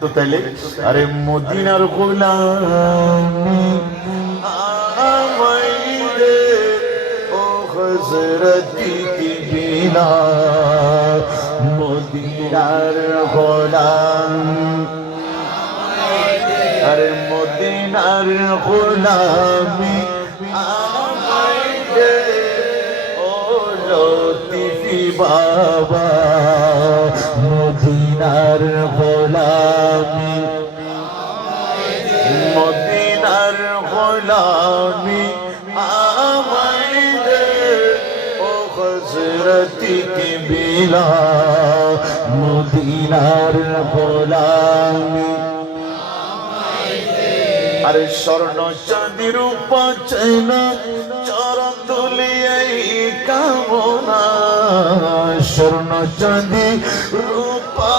তো তাইলে আরে মদিনার গোলামি মদিনার গোলাম আরে মদিনার গোলামি ও লতিফি বাবা, মদিনার গোলামি। মদিনার গোলামি আমায় দে, ও হজরতি কি বিলা মদিনার গোলামি আরে স্বর্ণ চাঁদির উপাচনা স্বর্ণ চাঁদি রূপা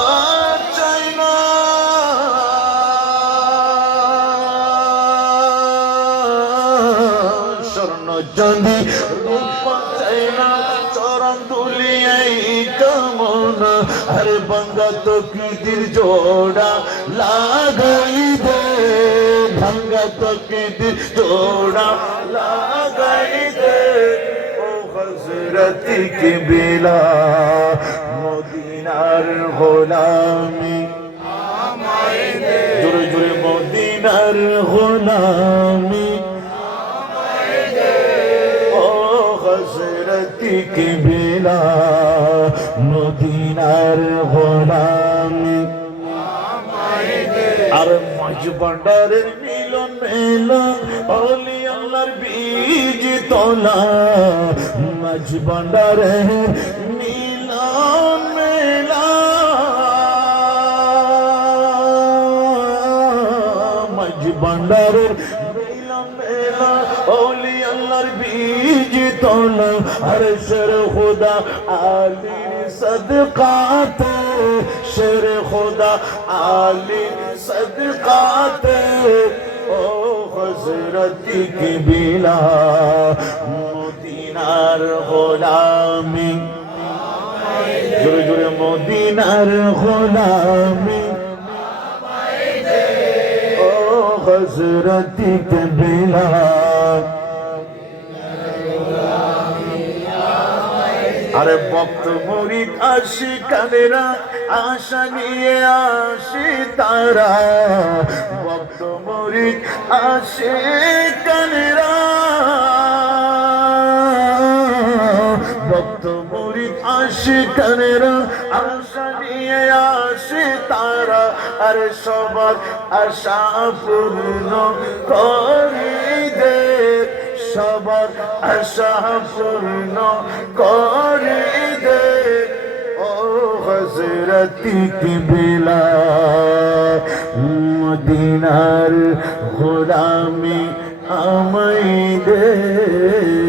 চাইনা স্বর্ণ চাঁদি রূপা চাইনা চরণ তুলিয়াই কামনা, আরে বঙ্গা তো কৃতির জোড়া লাগাই দে। ভাঙ্গা তো কৃতির জোড়া লাগাই দে। হজরতি কে বেলা মদিনার গোলামি। জোরে জোরে মদিনার গোলামি। ও হজরতি কে বেলা মদিনার গোলামি। আর মাঝ ভান্ডারের মিলন মেলা অলি আল্লাহর বীজ তোলা। মাঝ ভান্ডারের মিলন মেলা মাঝ ভান্ডারের মিলন মেলা অলি আল্লাহর বীজ তোলা। আর শের খুদা, আলীর সদকাতে, শের খুদা, আলীর সদকাতে। ও হজরতি কি বিলা মদিনার গোলামি। জোরে জোরে মদিনার গোলামি। ও হজরত কে আরে ভক্ত মুরিদ আসি কানেরা আশা নিয়ে আসি তারা। ভক্ত মুরিদ আসি কানেরা ভক্ত মুরিদ আসি কানেরা আশা নিয়ে আসি তারা। আরে সবার আশা পূর্ণ করি। সবার আশা পূর্ণ করে দে। ও হজরতি বেলা মদিনার গোলামি আমায় দে।